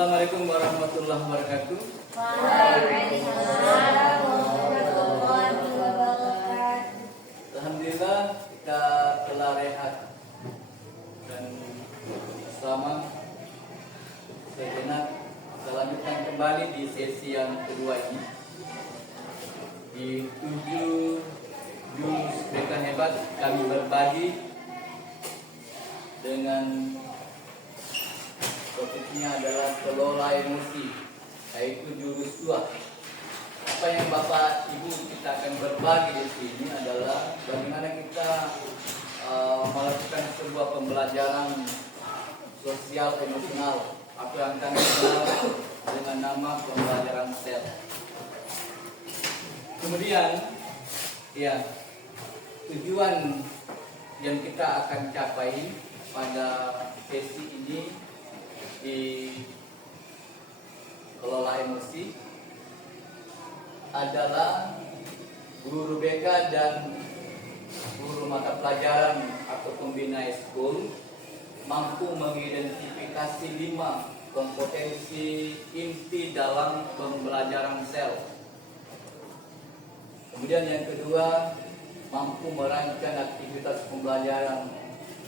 Assalamualaikum warahmatullahi wabarakatuh. Waalaikumsalam warahmatullahi wabarakatuh. Alhamdulillah kita telah rehat dan selama sejenak kita lanjutkan kembali di sesi yang kedua ini di 7 jurus BK hebat. Kami berbagi dengan topiknya adalah kelola emosi, yaitu jurus 2. Apa yang Bapak Ibu kita akan berbagi di sini adalah bagaimana kita melakukan sebuah pembelajaran sosial emosional atau yang kami kenal dengan nama pembelajaran sel. Kemudian, ya, tujuan yang kita akan capai pada sesi ini di kelola emosi adalah guru BK dan guru mata pelajaran atau pembina eskul mampu mengidentifikasi 5 kompetensi inti dalam pembelajaran sel. Kemudian yang kedua, mampu merancang aktivitas pembelajaran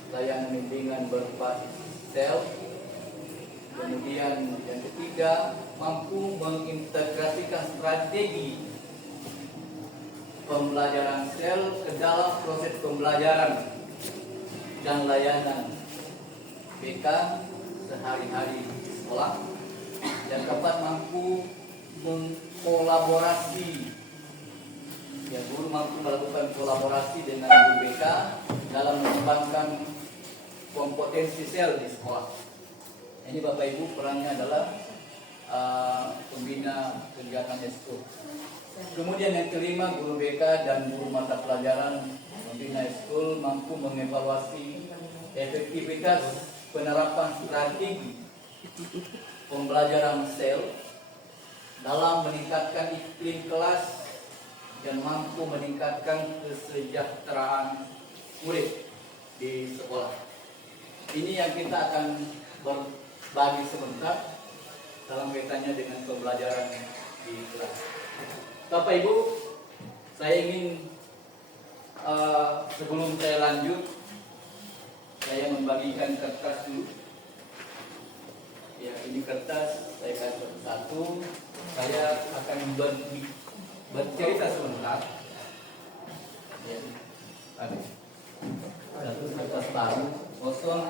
layanan bimbingan berbasis sel. Kemudian yang ketiga, mampu mengintegrasikan strategi pembelajaran sel ke dalam proses pembelajaran dan layanan BK sehari-hari di sekolah. Yang keempat, mampu mengkolaborasi. Ya, guru mampu melakukan kolaborasi dengan guru BK dalam mengembangkan kompetensi sel di sekolah. Ini Bapak Ibu perannya adalah pembina kegiatan eskul. Kemudian yang kelima, guru BK dan guru mata pelajaran pembina eskul mampu mengevaluasi efektivitas penerapan strategi pembelajaran sel dalam meningkatkan iklim kelas dan mampu meningkatkan kesejahteraan murid di sekolah. Ini yang kita akan berbagi sebentar dalam kaitannya dengan pembelajaran di kelas. Bapak Ibu, saya ingin sebelum saya lanjut, saya membagikan kertas dulu. Ya, ini kertas saya kasih satu. Saya akan bercerita sebentar. Ya, ada satu kertas baru kosong.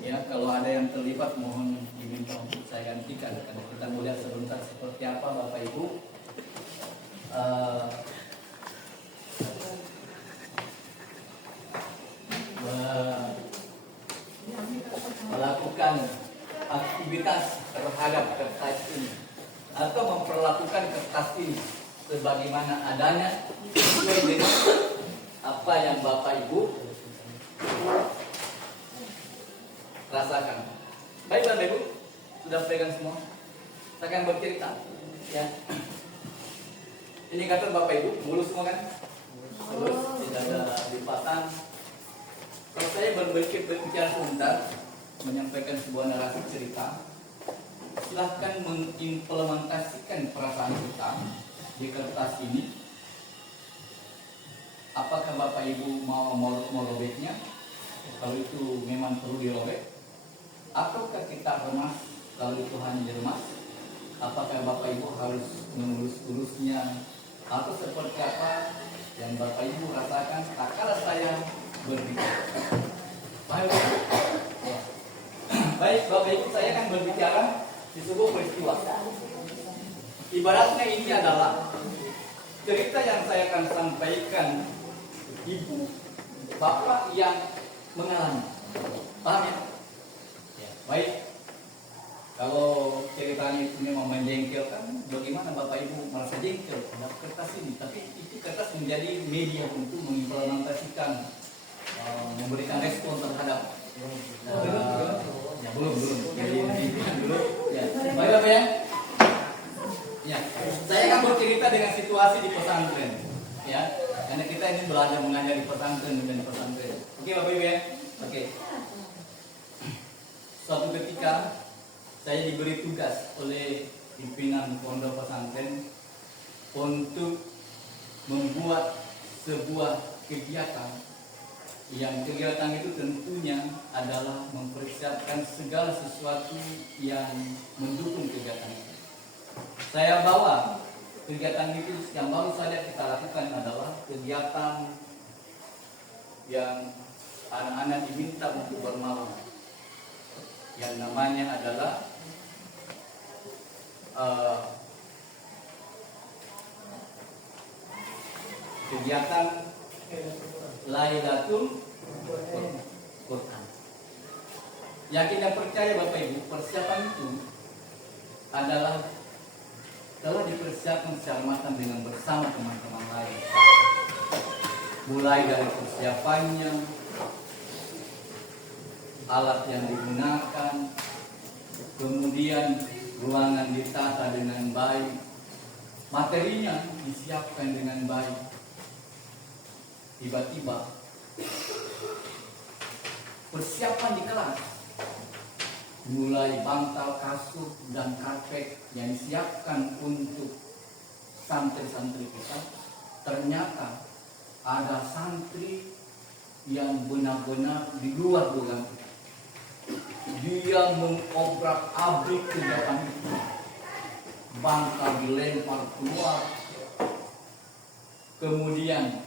Ya, kalau ada yang terlibat mohon diminta untuk saya gantikan. Karena kita melihat sebentar seperti apa Bapak Ibu melakukan aktivitas terhadap kertas ini atau memperlakukan kertas ini sebagaimana adanya sesuai dengan apa yang Bapak Ibu rasakan. Baik Bapak Ibu, sudah pegang semua? Saya akan bercerita. Ya. Ini kata Bapak Ibu, mulus semua kan? Mulus, tidak ada lipatan. Kalau saya berbicara sebentar, menyampaikan sebuah narasi cerita, silahkan mengimplementasikan perasaan kita di kertas ini. Apakah Bapak Ibu mau merobeknya? Kalau itu memang perlu dirobek, ataukah kita remas kalau itu hanya diremas? Apakah Bapak Ibu harus mengurus-urusnya atau seperti apa yang Bapak Ibu rasakan tak kala saya berbicara? Baik, ya. Baik Bapak Ibu, saya akan berbicara di sebuah peristiwa. Ibaratnya ini adalah cerita yang saya akan sampaikan Ibu, Bapak yang mengalami. Paham ya? Ya, baik. Kalau ceritanya itu memang menjengkelkan, bagaimana Bapak Ibu merasa jengkel terhadap kertas ini? Tapi itu kertas menjadi media untuk mengimplementasikan, memberikan respon terhadap. Ya belum. Jadi dulu. Ya, baik Bapak ya. Ya, saya akan bercerita dengan situasi di pesantren. Ya, karena kita ini belajar mengajar di pesantren dan di pesantren. Oke Bapak Ibu ya. Oke. Suatu ketika saya diberi tugas oleh pimpinan pondok pesantren untuk membuat sebuah kegiatan yang kegiatan itu tentunya adalah mempersiapkan segala sesuatu yang mendukung kegiatan itu. Saya bawa kegiatan itu yang baru saja kita lakukan adalah kegiatan yang anak-anak diminta untuk bermalam, yang namanya adalah kegiatan Lailatul Quran. Yang kita percaya Bapak Ibu, persiapan itu adalah telah dipersiapkan secara matang dengan bersama teman-teman lain. Mulai dari persiapannya, alat yang digunakan, kemudian ruangan ditata dengan baik, materinya disiapkan dengan baik. Tiba-tiba persiapan di kelas, mulai bantal, kasur, dan karpet yang disiapkan untuk santri-santri kita, ternyata ada santri yang benar-benar di luar dugaan kita. Dia mengobrak-abrik kegiatan itu, bantal dilempar keluar, kemudian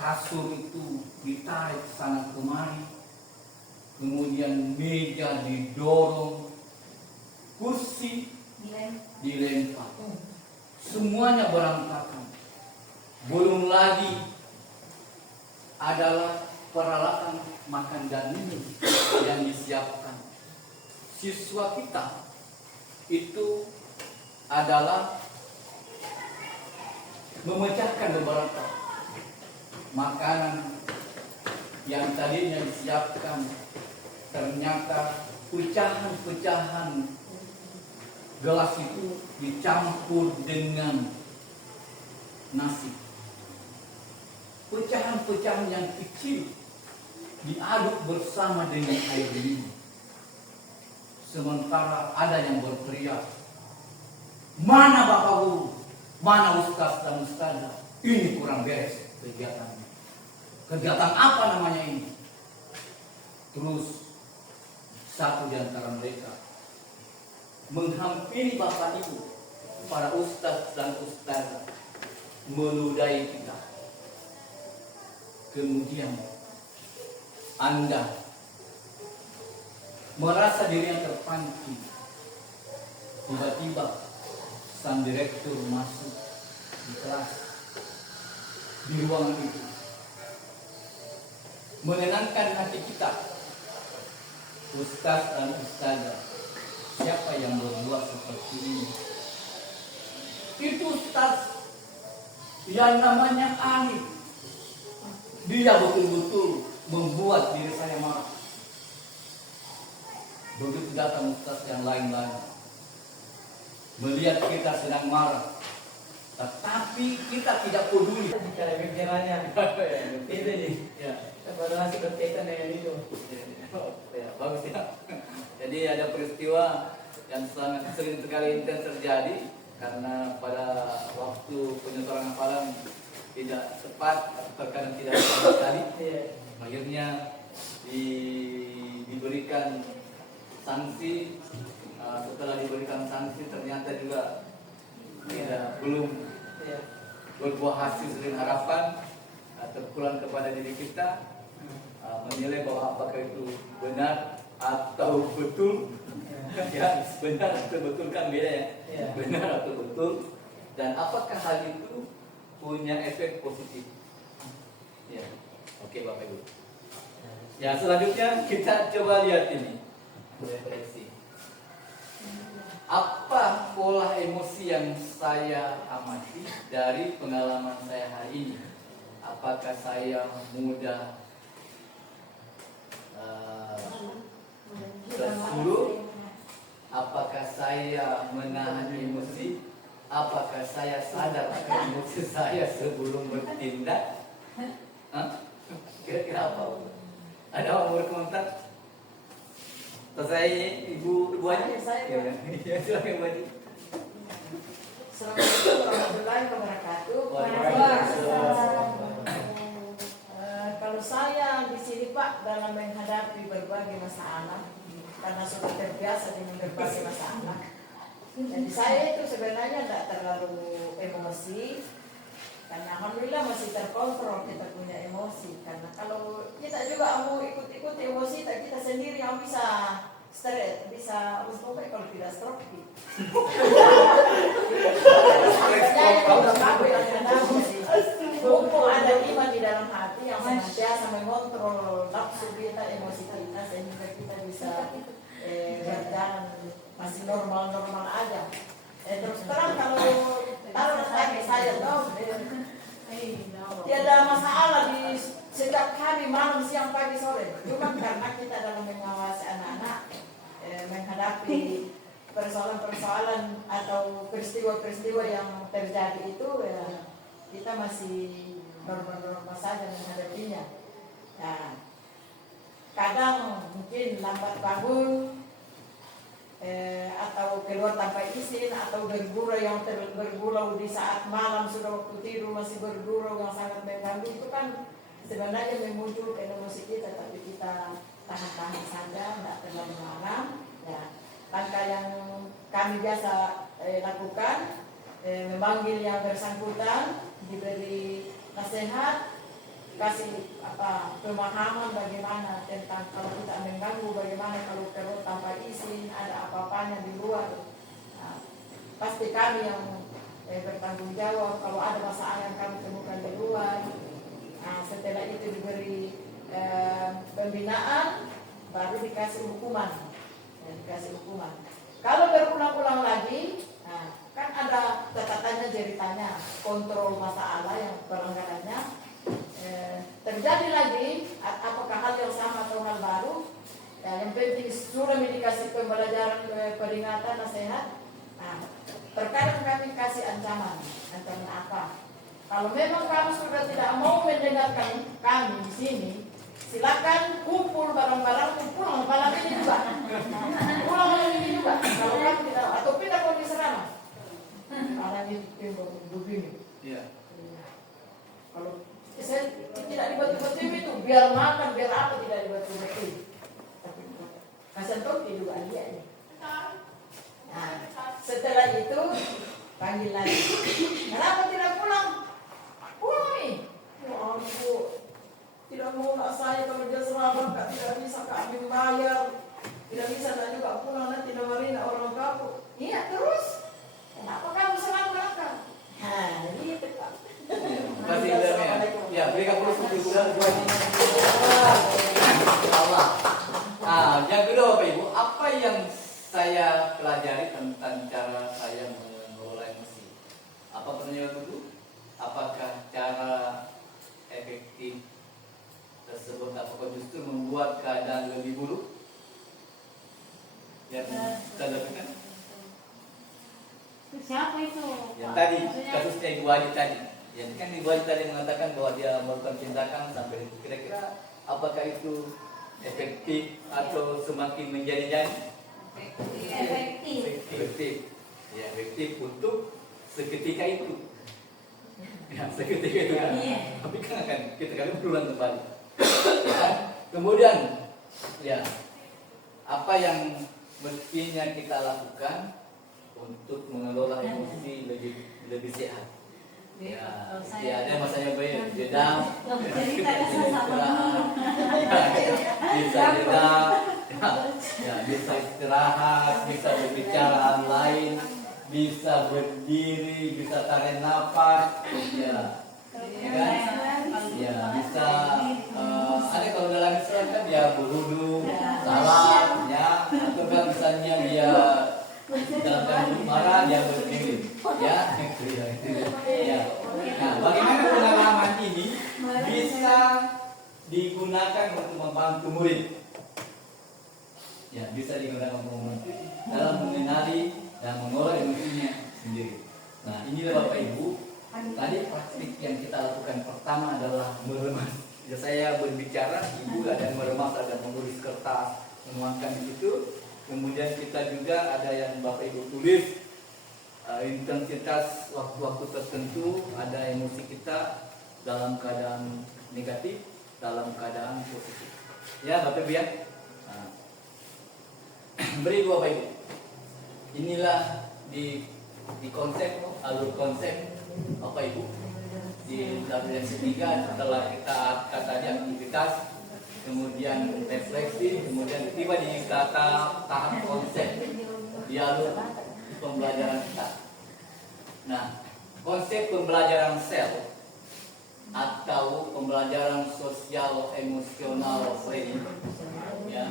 kasur itu ditarik sana kemari, kemudian meja didorong, kursi dilempar, semuanya berantakan. Belum lagi adalah peralatan makan dan minum yang disiapkan. Siswa kita itu adalah memecahkan beberapa makanan yang tadinya disiapkan, ternyata pecahan-pecahan gelas itu dicampur dengan nasi. Pecahan-pecahan yang kecil diaduk bersama dengan air minum. Sementara ada yang berteriak, "Mana Bapak Guru? Mana Ustaz dan Ustazah? Ini kurang beres kegiatannya. Kegiatan apa namanya ini?" Terus satu di antara mereka menghampiri Bapak Ibu, para Ustaz dan Ustazah, meludahi kita. Kemudian Anda merasa diri yang terpancing. Tiba-tiba sang direktur masuk di kelas, di ruangan itu, menenangkan hati kita. Ustaz dan Ustazah, siapa yang berbuat seperti ini? Itu Ustaz yang namanya Anif. Dia betul-betul membuat diri saya marah. Begitu datang Ustaz yang lain-lain, melihat kita sedang marah, tetapi kita tidak peduli. Cara bicaranya itu nih, Ya, baru masih berkaitan dengan itu. ya, bagus ya. Jadi ada peristiwa yang sangat sering sekali intens terjadi karena pada waktu penyetoran hafalan tidak tepat atau terkadang tidak sama sekali. Akhirnya diberikan sanksi. Setelah diberikan sanksi ternyata juga belum berbuah hasil sesuai harapan. Terpulang kepada diri kita menilai bahwa apakah itu benar atau betul. Ya, benar atau betul kan beda ya. Benar atau betul, dan apakah hal itu punya efek positif. Ya, oke Bapak Ibu. Ya, selanjutnya kita coba lihat ini refleksi. Apa pola emosi yang saya amati dari pengalaman saya hari ini? Apakah saya mudah tersulut? Apakah saya menahan emosi? Apakah saya sadar akan emosi saya sebelum bertindak? Kira-kira apa? Ada orang berkomentar? Selesai Ibu Haji? Saya. Ya, silakan Ibu Haji. Assalamualaikum warahmatullahi wabarakatuh. Waalaikumsalam. Kalau saya di sini Pak dalam menghadapi berbagai masalah, karena sudah terbiasa dengan berbagai masalah. Jadi saya itu sebenarnya tidak terlalu emosi, karena alhamdulillah masih terkontrol kita punya emosi. Karena kalau kita juga mau ikut-ikut emosi, kita sendiri yang bisa stres, bisa pokoknya kalau tidak stroke. Mumpung ada iman di dalam hati yang senantiasa mengontrol nafsu kita, emosi kita, sehingga kita bisa berjalan masih normal-normal aja. Terus terang kalau tadi saya tahu tiada masalah di setiap hari malam, siang, pagi, sore. Cuma karena kita dalam mengawasi anak-anak menghadapi persoalan-persoalan atau peristiwa-peristiwa yang terjadi itu ya, kita masih normal-normal saja menghadapinya. Nah, kadang mungkin lambat bangun atau keluar tanpa izin, atau bergurau yang bergurau di saat malam sudah waktu tidur masih bergurau yang sangat mengganggu, itu kan sebenarnya memunculkan emosi kita, tapi kita tahan-tahan saja, tidak terlalu marah. Ya, langkah yang kami biasa lakukan, memanggil yang bersangkutan, diberi nasihat, kasih pemahaman bagaimana tentang kalau kita mengganggu, bagaimana kalau keluar tanpa izin, ada apa-apanya di luar. Nah, pasti kami yang bertanggung jawab kalau ada masalah yang kami temukan di luar. Nah, setelah itu diberi pembinaan, baru dikasih hukuman. Kalau berulang-ulang lagi, nah, kan ada catatannya, jeritanya, kontrol masalah yang pelanggarannya terjadi lagi, apakah hal yang sama atau hal baru. Ya, yang penting sudah dikasih pembelajaran, peringatan, nasihat. Nah, terkadang kami kasih ancaman apa? Kalau memang kamu sudah tidak mau mendengarkan kami di sini, silakan kumpul barang-barang, pulang malam ini juga. Pulang malam ini juga. Kalau kamu tidak, atau pindah ke serana. Karena ini begini. Iya. Kalau saya tidak dibantu-bantu itu, biar makan, biar apa, tidak dibantu-bantu. Kasihan toki juga dia ini. Nah, setelah itu panggil lagi. Kenapa tidak pulang? Pulang nih. Ya ampun. Tidak mau nak saya kalau dia serabang, tidak bisa kami bayar, tidak bisa nak juga pulang, nanti namarin orang kampung. Iya terus, kenapa kamu selalu makan? Nah, gitu Pak. Terima kasih. Ya, berikan dulu syukur Allah. Nah, yang kedua Bapak Ibu, apa yang saya pelajari tentang cara saya mengelola emosi? Apa pertanyaan dulu? Apakah cara efektif tersebut apakah justru membuat keadaan lebih buruk yang kita lakukan? Siapa itu? Yang tadi kasusnya Ibu Haji tadi, yang kan Ibu Haji tadi mengatakan bahwa dia melakukan tindakan sampai itu, kira-kira apakah itu efektif atau semakin menjadi-jadi? Efektif. Ya, efektif untuk seketika itu. Ya, seketika itu kan. Tapi kan akan kita akan berulang kembali. Kemudian ya, apa yang mestinya kita lakukan untuk mengelola emosi lebih sehat? Ya, ada masanya baik, jeda, bisa jeda, ya, bisa istirahat, bisa berbicara hal lain, bisa berdiri, bisa tarik nafas, ya, kan? Ya, bisa ada kalau dalam Islam kan dia berwudu, salat, ya, atau kan misalnya dia dalam keadaan marah dia berdiri, ya, ya. Nah, bagaimana pengalaman ini bisa digunakan untuk membantu murid? Ya, bisa digunakan untuk membantu dalam mengenali dan mengolah emosinya sendiri. Nah, inilah Bapak Ibu. Tadi praktik yang kita lakukan pertama adalah meremas. Ya, saya berbicara, Ibu ada yang meremas, ada menulis kertas, menuangkan di situ. Kemudian kita juga ada yang Bapak Ibu tulis intensitas waktu-waktu tertentu, ada emosi kita dalam keadaan negatif, dalam keadaan positif. Ya Bapak Ibu ya. Nah, beri Bapak Ibu. Inilah di konsep, alur konsep Bapak Ibu. Di tahap yang ketiga setelah kita tadi aktivitas, kemudian refleksi, kemudian tiba di tahap konsep di alur pembelajaran kita. Nah, konsep pembelajaran sel atau pembelajaran sosial emosional training ya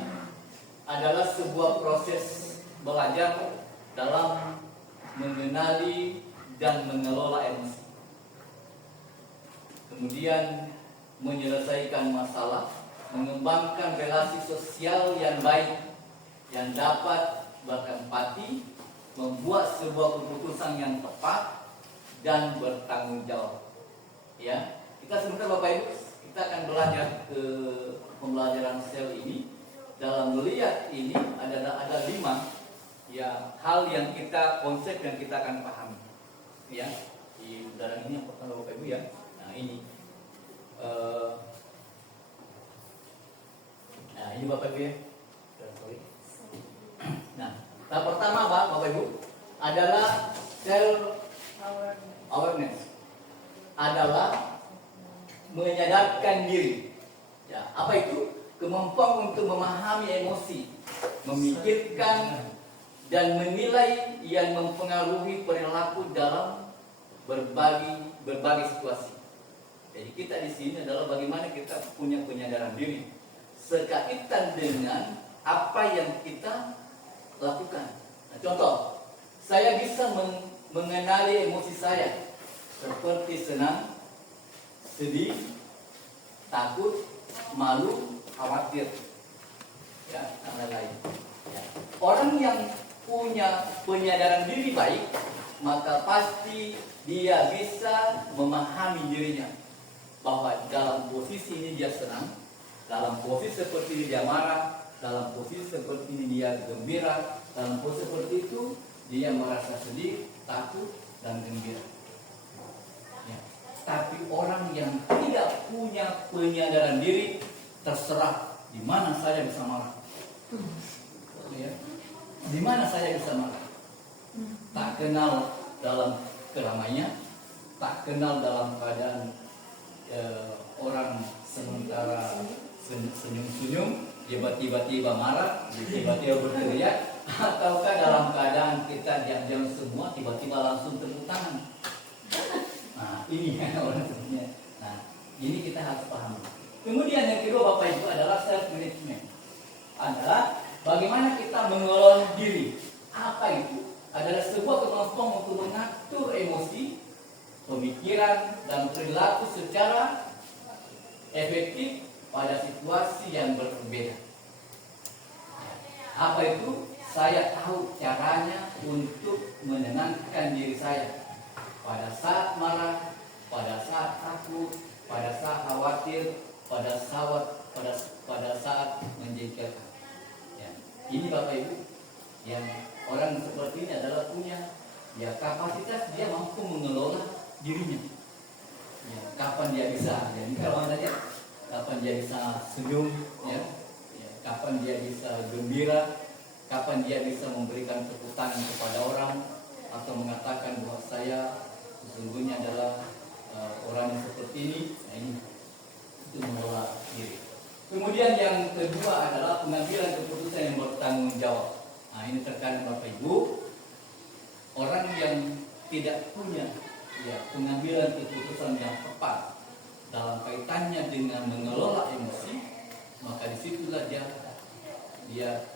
adalah sebuah proses belajar dalam mengenali dan mengelola emosi, kemudian menyelesaikan masalah, mengembangkan relasi sosial yang baik, yang dapat berempati, membuat sebuah keputusan yang tepat dan bertanggung jawab. Ya, kita sebentar Bapak Ibu, kita akan belajar ke pembelajaran sel ini. Dalam melihat ini ada 5 ya hal yang kita konsep yang kita akan pahami. Ya, di dalam ini yang pertama Bapak Ibu ya. Nah ini, nah ini Bapak Ibu ya. Nah, tahap pertama Bapak Ibu adalah self awareness, adalah menyadarkan diri. Ya, apa itu? Kemampuan untuk memahami emosi, memikirkan dan menilai yang mempengaruhi perilaku dalam berbagai situasi. Jadi kita di sini adalah bagaimana kita punya penyadaran diri sekaitan dengan apa yang kita lakukan. Nah, contoh, saya bisa mengenali emosi saya seperti senang, sedih, takut, malu, khawatir, ya, dan lain-lain. Ya. Orang yang punya penyadaran diri baik, maka pasti dia bisa memahami dirinya bahwa dalam posisi ini dia senang, dalam posisi seperti ini dia marah, dalam posisi seperti ini dia gembira, dalam posisi seperti itu dia merasa sedih, takut, dan gembira. Ya. Tapi orang yang tidak punya penyadaran diri, terserah di mana saya bisa marah. Ya. Di mana saya bisa marah? Tak kenal dalam keramaian, tak kenal dalam keadaan orang sementara senyum-senyum, tiba-tiba marah, tiba-tiba berteriak, ataukah dalam keadaan kita diam-diam semua, tiba-tiba langsung tepuk tangan. Nah, ini orang sebenarnya. Nah, ini kita harus paham. Kemudian yang kedua Bapak Ibu adalah self management. Adalah bagaimana kita mengelola diri. Apa itu? Adalah sebuah kemampuan untuk mengatur emosi, pemikiran, dan perilaku secara efektif pada situasi yang berbeda. Apa itu? Saya tahu caranya untuk menenangkan diri saya pada saat marah, pada saat takut, pada saat khawatir, pada saat menjengkelkan. Ya. Ini Bapak Ibu, yang orang seperti ini adalah punya ya kapasitas, dia mampu mengelola dirinya. Ya, kapan dia bisa, ya, ini kalau saja, kapan dia bisa senyum, ya, kapan dia bisa gembira, kapan dia bisa memberikan tepuk tangan kepada orang atau mengatakan bahwa saya sesungguhnya adalah orang yang seperti ini. Nah, ini itu mengelola diri. Kemudian yang kedua adalah pengambilan keputusan yang bertanggung jawab. Nah, ini terkait Bapak Ibu, orang yang tidak punya ya pengambilan keputusan yang tepat dalam kaitannya dengan mengelola emosi, maka disitulah dia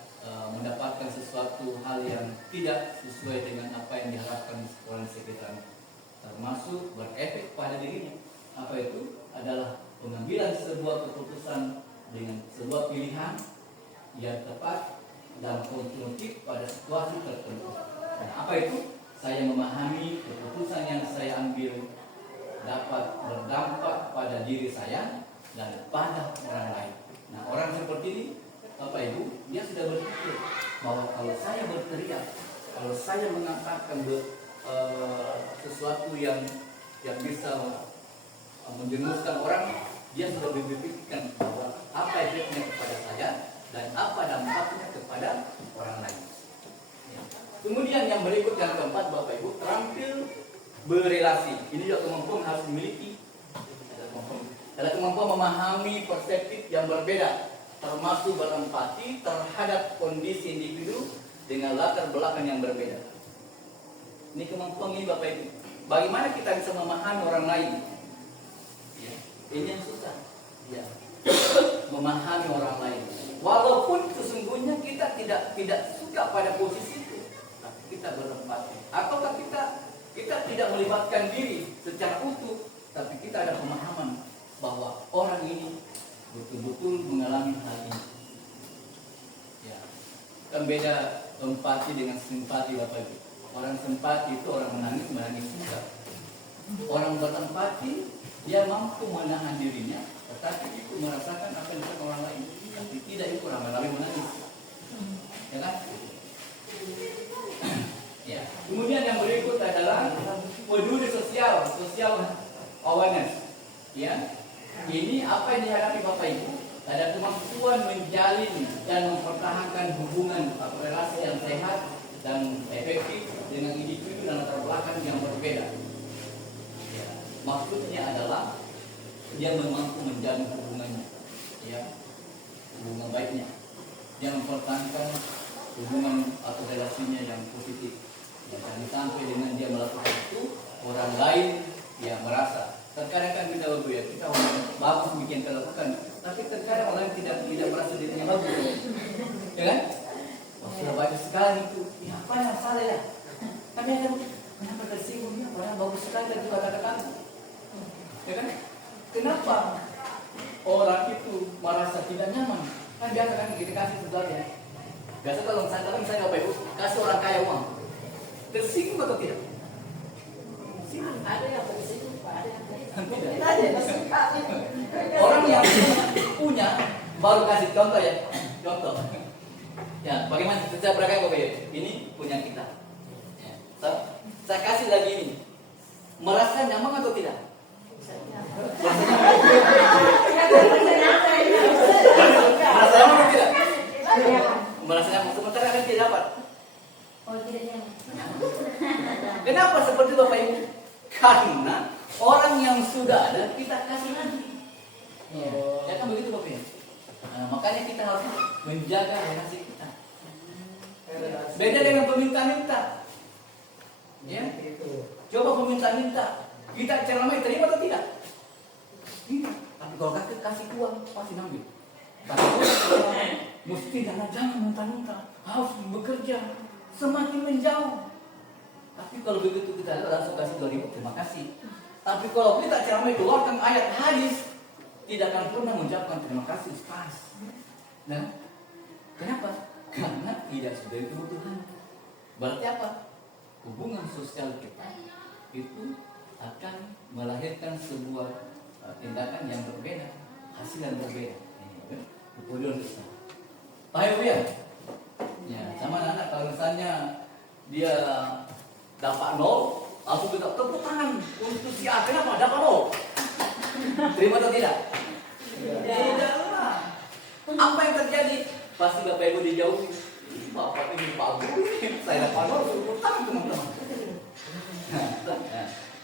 mendapatkan sesuatu hal yang tidak sesuai dengan apa yang diharapkan orang sekitar, termasuk berefek pada dirinya. Apa itu? Adalah pengambilan sebuah keputusan dengan sebuah pilihan yang tepat dan konstruktif pada situasi tertentu. Nah, apa itu? Saya memahami keputusan yang saya ambil dapat berdampak pada diri saya dan pada orang lain. Nah, orang seperti ini Bapak Ibu, dia sudah berpikir bahwa kalau saya berteriak, kalau saya mengatakan sesuatu yang bisa menjerumuskan orang, dia sudah berpikirkan bahwa apa efeknya kepada saya dan apa dampaknya kepada orang lain. Ya. Kemudian yang berikut yang keempat, Bapak Ibu, terampil berelasi. Ini juga kemampuan harus dimiliki. Adalah kemampuan memahami perspektif yang berbeda, termasuk berempati terhadap kondisi individu dengan latar belakang yang berbeda. Ini kemampuan ini, Bapak Ibu. Bagaimana kita bisa memahami orang lain? Ya, ini yang susah. Ya. Memahami orang lain. Walaupun sesungguhnya kita tidak suka pada posisi itu, tapi kita berempati. Ataukah kita tidak melibatkan diri secara utuh, tapi kita ada pemahaman bahwa orang ini betul-betul mengalami hal ini. Ya. Kan beda empati dengan simpati, Bapak Ibu. Orang simpati itu orang menangis juga. Orang berempati, dia mampu menahan dirinya, tetapi itu merasakan apa yang dilakukan orang lain. Tapi tidak itu ramai-ramai menangis. Ya kan? Ya. Kemudian yang berikut adalah peduli social awareness. Ya. Ini apa yang dihadapi Bapak Ibu? Ada kemampuan menjalin dan mempertahankan hubungan atau relasi yang sehat dan efektif dengan individu dan latar belakang yang berbeda. Ya. Maksudnya adalah dia mampu menjalin hubungannya, ya, hubungan baiknya. Dia mempertahankan hubungan atau relasinya yang positif. Jangan sampai dengan dia melakukan itu, orang lain yang merasa. Terkadang kan kita kita bagus bikin kita lakukan, tapi terkadang orang tidak merasa dirinya bagus, ya kan? Oh, sudah bagus sekali itu. Ya, apa yang salah ya? Tapi kenapa tersinggung ya? Orang bagus sekali tadi kata-kata, ya kan? Kenapa orang itu merasa tidak nyaman? Kan biasa kan kita kasih sesuatu ya. Biasa kalau misalnya Bapak Ibu kasih orang kaya uang, tersinggung atau tidak? Ada yang tersinggung, ada yang Tidak. ada yang suka. Orang yang punya baru kasih contoh ya, contoh. Ya, bagaimana saya berangkat Bapak Ibu? Ini punya kita. Ya. Saya kasih lagi ini. Merasa nyaman atau tidak? Merasa nyaman atau tidak? Merasa nyaman. Sementara kan tidak dapat. Oh, tidak nyaman. Kenapa seperti Bapak Ibu? Karena orang yang sudah ada kita kasih lagi. Ya kan begitu Bapak Ibu. Nah, makanya kita harus menjaga relasi kita. Beda dengan peminta-minta. Ya. Coba peminta-minta. Kita ceramah terima atau tidak? Tidak. Tapi kalau kita kasih uang pasti ngambil. Tapi mesti jangan minta-minta. Harus bekerja. Semakin menjauh. Tapi kalau begitu kita langsung kasih 2.000, terima kasih. Tapi kalau kita ceramah keluarkan ayat hadis, tidak akan pernah mengucapkan terima kasih pas. Nah, kenapa? Karena tidak sebagai kebutuhan. Berarti apa? Hubungan sosial kita itu akan melahirkan sebuah tindakan yang berbeda, hasil yang berbeda. Hubungan sosial. Ayo ya. Ya, sama anak kalau misalnya dia dapat 0, langsung kita tepuk tangan untuk si A. Kenapa? Dapat 0. Terima atau tidak? Tidaklah. Apa yang terjadi? Pasti Bapak Ibu dijauhi. Bapak ini bagus. Saya dapat 0, tepuk tangan teman-teman.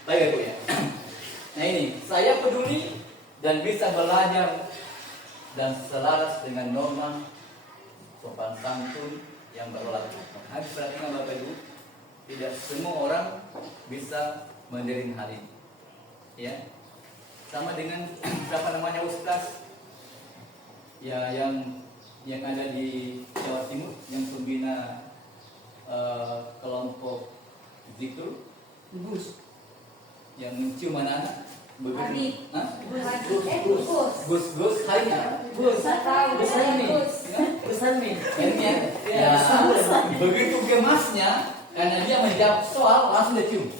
Baik Ibu ya. Nah ini, saya peduli dan bisa belajar dan selaras dengan norma sopan santun yang berlaku. Harus perhatikan Bapak Ibu, tidak semua orang bisa menerima hal ini. Ya, sama dengan siapa namanya Ustaz ya yang ada di Jawa Timur yang pembina kelompok zikr Gus yang mencium anak-anak begitu. Gus Hayya. Gus Helmi. Ya, begitu gemasnya karena dia menjawab soal langsung dia cium.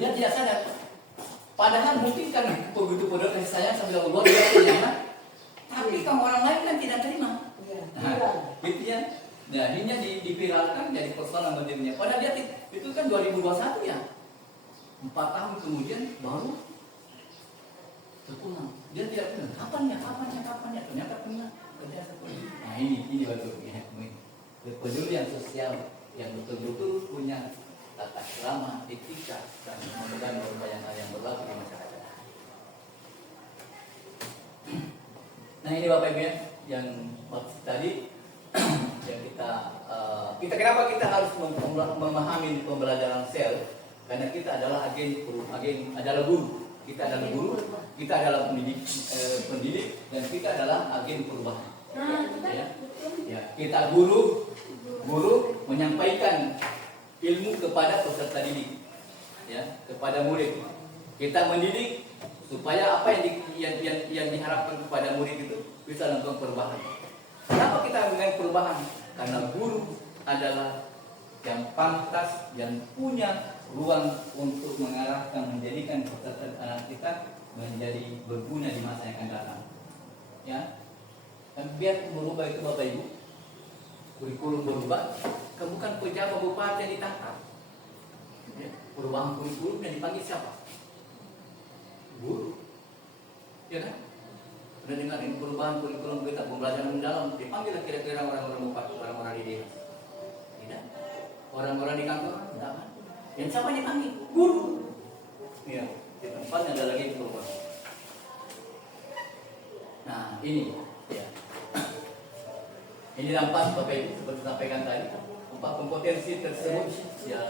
Dia tidak sadar. Padahal mungkin kan begitu bodoh kasih sayang sambil Allah dia nyaman. Tapi kamu orang lain kan tidak terima. Nah, gitu ya. Nah, akhirnya dipiralkan jadi persoalan sama dirinya. Padahal dia itu kan 2021 ya. 4 tahun kemudian baru terpulang. Dia tidak bilang kapan ya. Ternyata ternyata peduli. Nah ini baru ya. Kepedulian sosial yang betul-betul punya tata krama, etika, dan memegang beberapa hal yang berlaku di masyarakat. Nah ini Bapak Ibu ya, yang maksud tadi yang kita kenapa kita harus memahami pembelajaran sel? Karena kita adalah agen adalah guru, kita adalah pendidik, dan kita adalah agen perubahan. Ya, kita guru menyampaikan ilmu kepada peserta didik, ya, kepada murid. Kita mendidik supaya apa yang diharapkan kepada murid itu bisa lakukan perubahan. Kenapa kita mengenai perubahan? Karena guru adalah yang pantas, yang punya ruang untuk mengarahkan, menjadikan peserta anak kita menjadi berguna di masa yang akan datang. Ya, dan biar berubah itu Bapak Ibu, kurikulum berubah, bukan pejabat bupati yang ditangkap. Ya, perubahan kurikulum yang dipanggil siapa? Guru. Ya kan? Sudah dengar ini perubahan kurikulum kita, pembelajaran mendalam, dipanggil kira-kira orang-orang bupati, orang-orang di desa. Tidak. Orang-orang di kantor, tidak kan? Yang siapa dipanggil? Guru. Ya, di tempatnya ada lagi perubahan. Nah, ini ya. Ini nampak Bapak Ibu seperti sampaikan tadi, empat kompetensi tersebut ya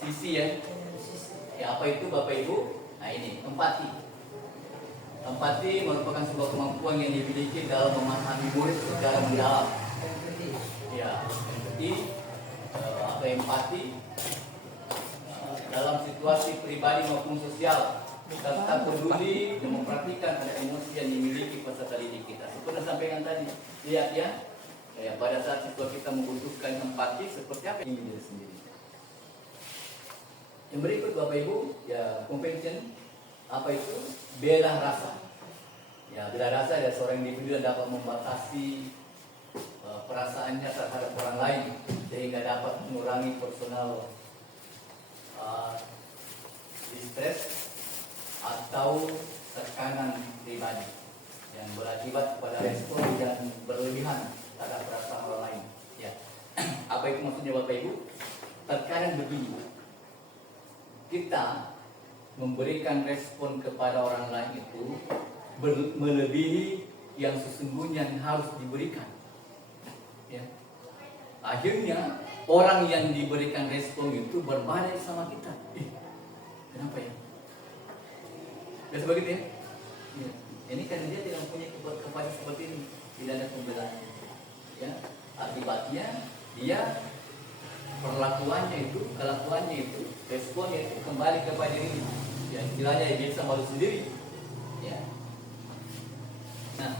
sisi ya. Ya apa itu Bapak Ibu? Nah ini empati. Empati merupakan sebuah kemampuan yang dimiliki dalam memahami murid secara mendalam. Ya, empati dalam situasi pribadi maupun sosial, serta peduli dan memperhatikan ada emosi yang dimiliki peserta didik kita. Seperti sampaikan tadi, lihat ya, pada saat situasi kita membutuhkan empati seperti apa yang diri sendiri. Yang berikut Bapak Ibu, ya compassion, apa itu? Bela rasa. Ya, bela rasa ada seorang individu yang dapat membatasi perasaannya terhadap orang lain sehingga dapat mengurangi personal distress atau tekanan pribadi yang berakibat pada respon yang berlebihan terhadap perasaan orang lain. Ya, apa itu maksudnya Bapak Ibu? Terkadang begini, kita memberikan respon kepada orang lain itu melebihi yang sesungguhnya harus diberikan. Ya. Akhirnya orang yang diberikan respon itu berbalik sama kita. Kenapa ya? Ya sebegitu ya. Ya. Ini karena dia tidak punya kepada seperti ini, tidak ada pembelaan. Ya. Akibatnya dia perlakuannya itu, kelakuannya itu, responnya itu kembali kepada diri. Ya istilahnya dia bisa malu sendiri. Ya. Nah,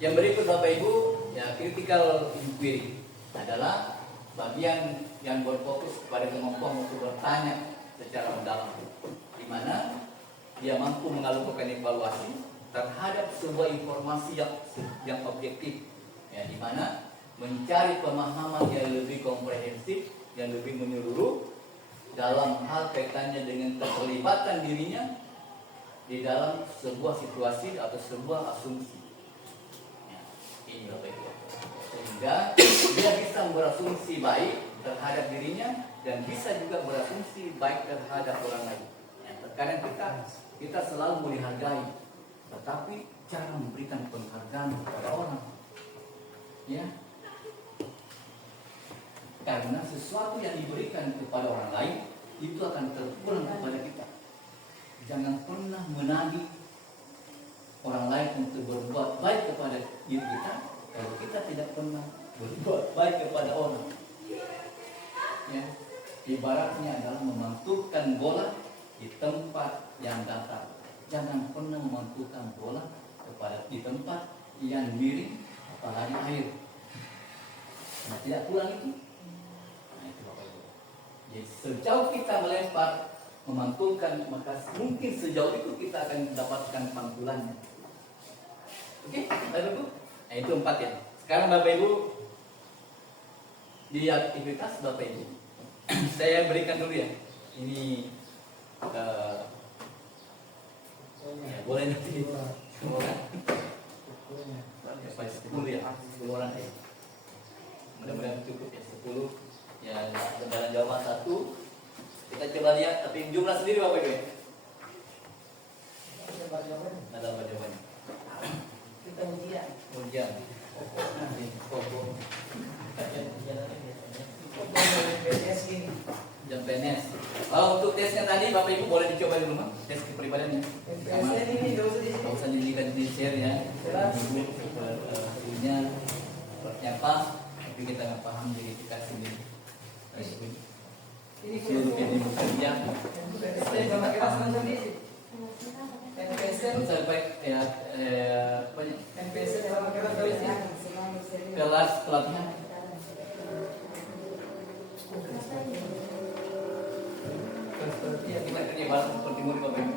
yang berikut Bapak Ibu, ya critical inquiry adalah bagian yang berfokus kepada kemampuan untuk bertanya secara mendalam, di mana dia mampu melakukan evaluasi terhadap sebuah informasi yang objektif, ya, di mana mencari pemahaman yang lebih komprehensif, yang lebih menyeluruh dalam hal kaitannya dengan keterlibatan dirinya di dalam sebuah situasi atau sebuah asumsi. Ya, ini Bapak Ibu. Sehingga dia bisa berasumsi baik terhadap dirinya dan bisa juga berasumsi baik terhadap orang lain. Ya, terkadang kita selalu mau dihargai, tetapi cara memberikan penghargaan kepada orang, ya, karena sesuatu yang diberikan kepada orang lain itu akan terpulang kepada kita. Jangan pernah menagih orang lain untuk berbuat baik kepada diri kita kalau kita tidak pernah berbuat baik kepada orang. Ya, ibaratnya adalah memantulkan bola di tempat yang datar. Jangan pernah memantulkan bola di tempat yang miring, apalagi air. Nah, tidak pulang itu. Nah, itu Bapak Ibu. Jadi sejauh kita melempar, memantulkan, maka mungkin sejauh itu kita akan mendapatkan pantulannya. Oke, Bapak Ibu. Nah itu 4 ya. Sekarang Bapak Ibu di aktivitas Bapak Ibu. Saya berikan dulu ya. Ini ya, boleh nanti semua orang. Ya, 10 ya, 10 orang ya. Mudah-mudahan cukup ya 10. Ya, dalam jawaban 1. Kita coba lihat, tapi jumlah sendiri Bapak Ibu ya. Ada apa jawabannya? Kita ujian. Ujian. Jam PNS. Kalau untuk tesnya tadi Bapak Ibu boleh dicoba di rumah, tes kepribadiannya. Nggak usah dijadikan di share ya. Ibu punya seperti apa, tapi kita nggak paham diri kita sendiri. Seluruh ini bekerja. Sampai ya banyak kelas pelatihan. Ya, kita kerja bareng seperti murid Bapak Ibu.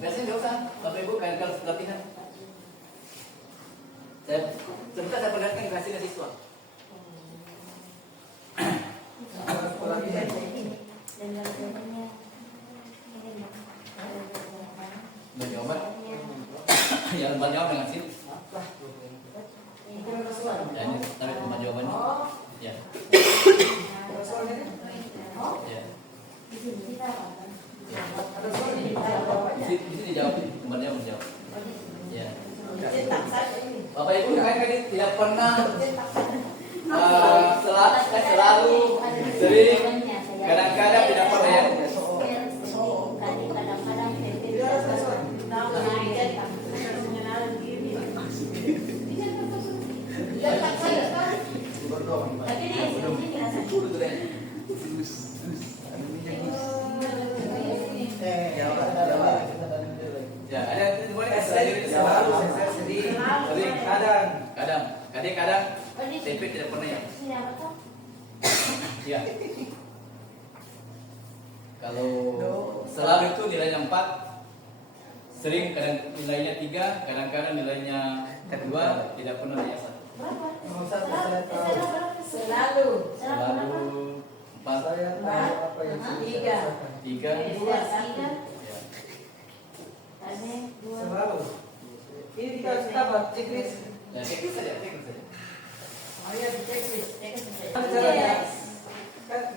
Biasanya nggak usah Bapak Ibu kayak kelas pelatihan. Sebentar saya perlihatkan hasilnya siswa. Jawaban ya lembar jawab dengan sini. Ya, ini tarik lembar jawabannya. Ya. Ya. Di sini dijawab, lembar jawab menjawab. Ya. Bapak Ibu kan tidak pernah selalu sering kadang-kadang tidak pernah ya. Ya, ada kadang TP tidak pernah ya. Ya. Kalau selalu itu nilainya 4, sering kadang nilainya 3, kadang-kadang nilainya 2, tidak pernah nilainya 1. Selalu 4, 3. Selalu. Ini kita apa? Checklist. Ya, checklist saja. Ayo checklist. Kan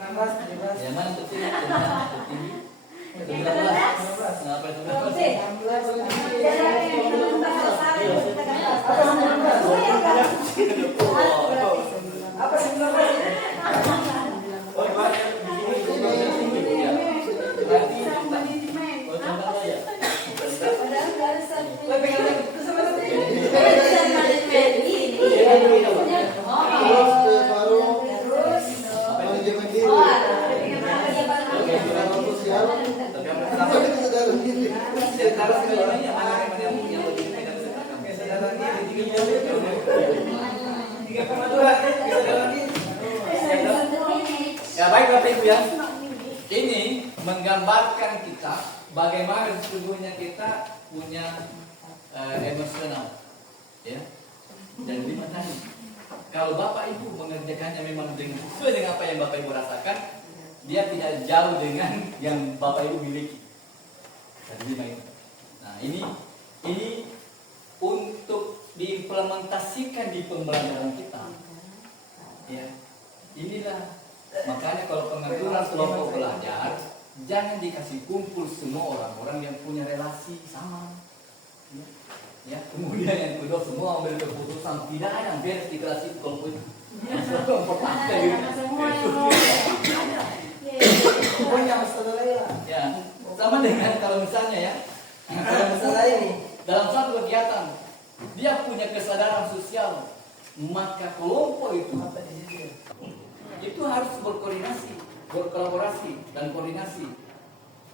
16, 17. Yang mana tertinggi? Yang mana tertinggi? 19. Kenapa itu? Apa 19? Ya baik Bapak Ibu ya. Ini menggambarkan kita bagaimana sesungguhnya kita punya emosional, ya. Dan lima tadi, kalau Bapak Ibu mengerjakannya memang sesuai dengan apa yang Bapak Ibu rasakan, dia tidak jauh dengan yang Bapak Ibu miliki. Dan lima itu. Nah ini untuk diimplementasikan di pembelajaran kita. Ya, inilah makanya kalau pengaturan kelompok belajar jangan dikasih kumpul semua orang-orang yang punya relasi sama. Ya, kemudian yang kedua semua ambil keputusan, tidak ada yang beres di kelas itu kelompok itu. Kelompok pasca gitu. Pokoknya masalah ya. Ya, sama dengan kalau misalnya ya, Ada masalah ini. dalam satu kegiatan dia punya kesadaran sosial, maka kelompok itu harus berkoordinasi, berkolaborasi dan koordinasi.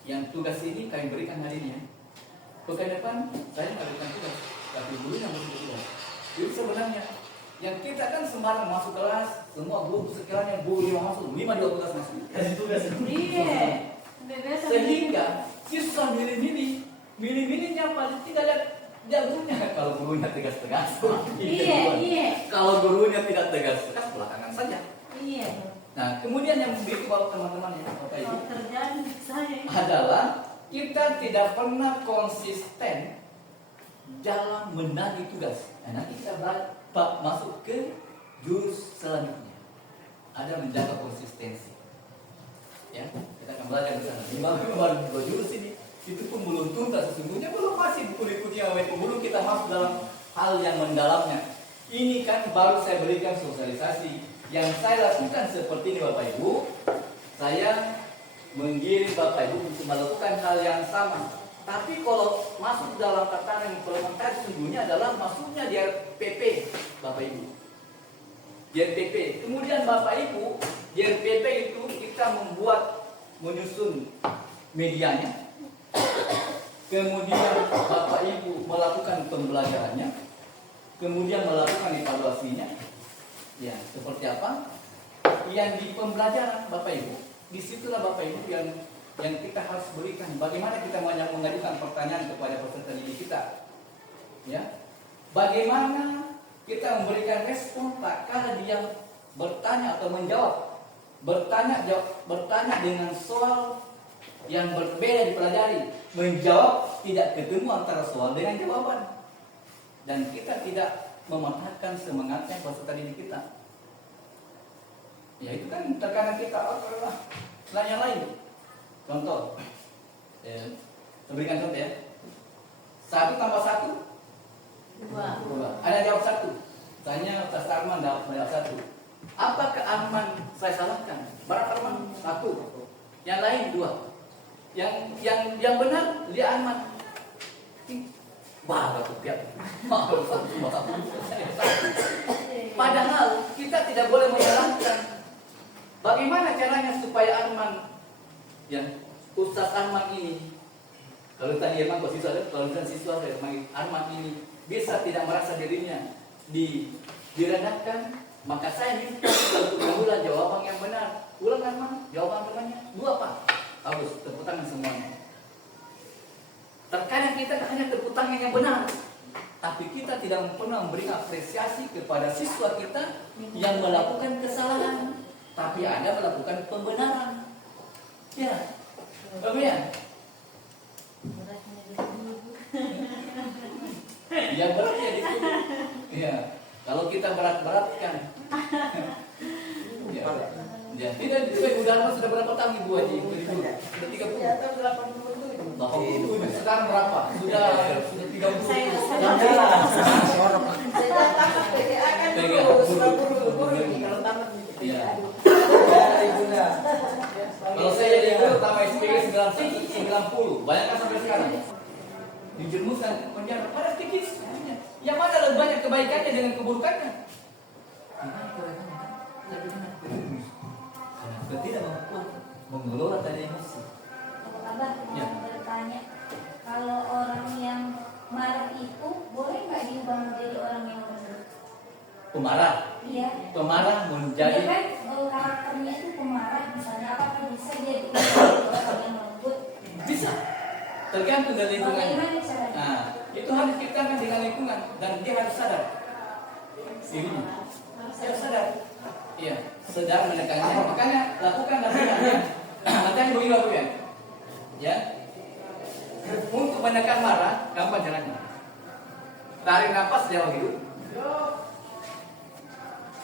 Yang tugas ini kami berikan hari ini ya. Pekan depan saya memberikan tugas, tapi dulu yang bertugas. Jadi sebenarnya yang kita kan sembarang masuk kelas, semua guru sekiranya guru 5 masuk, 5 juga tugas masuk. Kasih tugas. Sehingga siswa milih-milih Mini-mininya paling tidak lihat jagonya. Kalau gurunya tegas-tegas. Iya. Kalau gurunya tidak tegas-tegas, belakangan saja. Iya. Nah, kemudian yang begitu bapak teman-teman ya, Bapak Ibu, Kalau kerjaan saya. adalah kita tidak pernah konsisten dalam menagih tugas. Nah, nanti kita masuk ke jurus selanjutnya. Ada menjaga konsistensi. Ya, kita akan belajar di sana. Baru dua jurus ini, itu pun belum tuntas sesungguhnya, belum masih buku-bukunya. Belum kita masuk dalam hal yang mendalamnya. Ini kan baru saya berikan sosialisasi. Yang saya lakukan seperti ini Bapak Ibu, saya menggiring Bapak Ibu untuk melakukan hal yang sama. Tapi kalau masuk dalam tatanan implementasi sesungguhnya adalah masuknya di RPP Bapak Ibu. Di RPP. Kemudian Bapak Ibu, di RPP itu kita menyusun medianya. Kemudian Bapak Ibu melakukan pembelajarannya. Kemudian melakukan evaluasinya. Ya, seperti apa? Yang di pembelajaran Bapak Ibu. Disitulah Bapak Ibu yang kita harus berikan. Bagaimana kita mengajukan pertanyaan kepada peserta didik kita. Ya. Bagaimana kita memberikan respon tak kala dia bertanya atau menjawab. Bertanya dengan soal yang berbeda dipelajari. Menjawab tidak ketemu antara soal dengan jawaban. Dan kita tidak mematahkan semangatnya peserta didik kita. Ya itu kan terkadang kita yang lain. Contoh, saya berikan contoh ya. 1 tambah 1 2. Ada jawab 1. Tanya Ustaz Arman jawab 1. Apakah Arman saya salahkan? Berapa Arman? 1. Yang lain 2. Yang benar dia Arman. Baru tiap. Padahal kita tidak boleh menyalahkan. Bagaimana caranya supaya Arman, ya Ustaz Arman ini, kalau tadi Arman siswa Arman ini bisa tidak merasa dirinya direndahkan, maka saya minta untuk mengulang jawaban yang benar. Ulang Arman, jawaban benernya 2 Pak. Harus tepuk tangan semuanya. Terkadang kita hanya tepuk tangan yang benar, tapi kita tidak pernah memberi apresiasi kepada siswa kita yang melakukan kesalahan, tapi ada melakukan pembenaran. Ya, bagaimana? Ya berat ya di sini. Ya, kalau kita berat-beratkan. Ya, ya. Tidak, udah sudah berapa tahun Ibu Haji? Sudah 30. Ya, tahun 87. Sekarang berapa? Sudah 30. Saya tamat PTA kan PTA. sudah guru ini kalau tamat di Iya. PTA. Kalau saya jadi guru tambah SPG 90, banyak kan sampai sekarang. Dijerumuskan penjara pada tipis. Yang mana lebih banyak kebaikannya dengan keburukannya? Karena tidak mampu mengelola tadi emosi. Abah Ya. mau bertanya, kalau orang yang marah itu boleh nggak diubah menjadi orang yang lembut? Pemarah. Iya. Pemarah Dia menjadi kan karakternya itu pemarah, misalnya apakah bisa dia diubah menjadi orang yang lembut? bisa. Tergantung dari lingkungan. Bagaimana caranya? Nah, itu harus diciptakan dengan lingkungan dan dia harus sadar. Ini harus sadar. Iya, sadar menekannya. Makanya lakukan latihannya. Latihan begini Bapak ya. Ya. Untuk menekan marah, gampang caranya. Tarik nafas dalam hidup.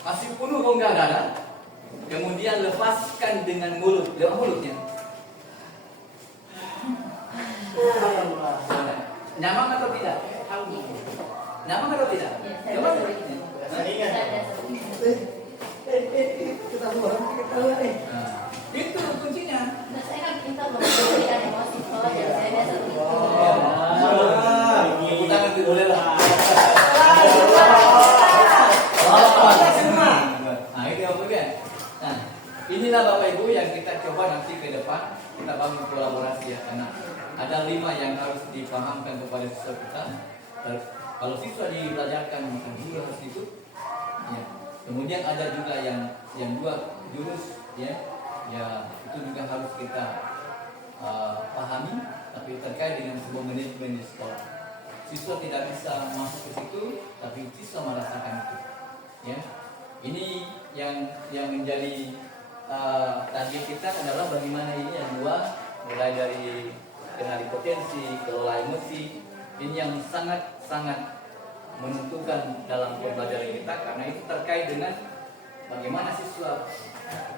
Kasih penuh rongga dada. Kemudian lepaskan dengan mulut, lewat mulutnya. Nyaman atau tidak? Nyaman atau tidak? Nyaman atau tidak? Kita buang ketawa nih. Nah, itu kuncinya. Nah, saya kan minta memberikan emosi soal jadi saya biasa begitu. Tepuk tangan itu boleh lah. Nah, itu yang bagian. Nah, inilah Bapak Ibu yang kita coba nanti ke depan kita bangun kolaborasi ya, karena ada 5 yang harus dipahamkan kepada siswa kita. Kalau siswa dibelajarkan maka juga harus ikut. Ya. Kemudian ada juga yang 2 jurus ya, ya itu juga harus kita pahami tapi terkait dengan sebuah manajemen di sekolah. Siswa tidak bisa masuk ke situ, tapi siswa merasakan itu. Ya, ini yang menjadi target kita adalah bagaimana ini yang dua, mulai dari kenali potensi, kelola emosi, ini yang sangat menentukan dalam pembelajaran kita, karena itu terkait dengan bagaimana siswa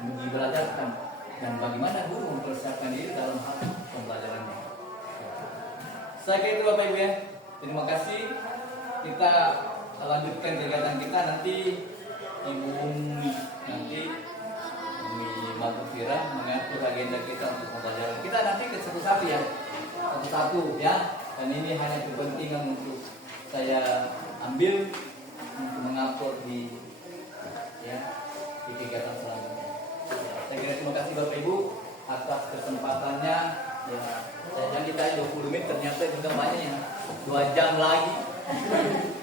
dibelajarkan dan bagaimana guru mempersiapkan diri dalam hal pembelajarannya. Saya kira itu Bapak Ibu ya. Terima kasih. Kita lanjutkan kegiatan kita nanti Ibu Umi Magufira mengatur agenda kita untuk pembelajaran. Kita nanti ke satu-satu ya. Satu-satu ya. Dan ini hanya kepentingan untuk saya ambil untuk mengatur di kegiatan selanjutnya. Saya kira terima kasih Bapak Ibu atas kesempatannya. Ya, saya janji tadi 20 menit, ternyata juga banyak yang 2 jam lagi.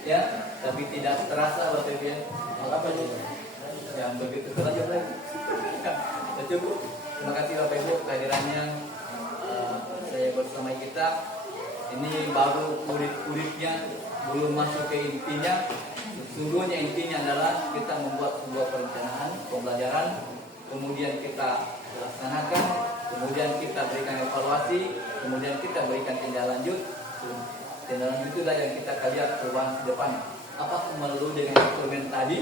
Ya, tapi tidak terasa Bapak Ibu ya. Apa juga? Yang begitu lanjut lagi. Cukup. Terima kasih Bapak Ibu kehadirannya. Saya bersama kita. Ini baru kulit-kulitnya, belum masuk ke intinya. Sesungguhnya intinya adalah kita membuat sebuah perencanaan pembelajaran, kemudian kita laksanakan, kemudian kita berikan evaluasi, kemudian kita berikan tindak lanjut. Tindak lanjut itulah yang kita lihat perubahan ke depan. Apakah melalui dengan instrumen tadi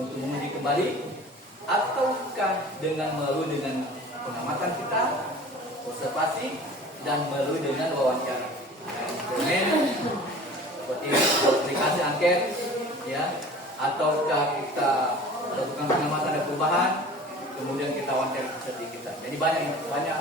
untuk menguji kembali, ataukah melalui dengan pengamatan kita, observasi, dan melalui dengan wawancara. Instrumen seperti aplikasi angket, ya, ataukah kita lakukan pengamatan dan perubahan, kemudian kita wawancara seperti kita. Jadi banyak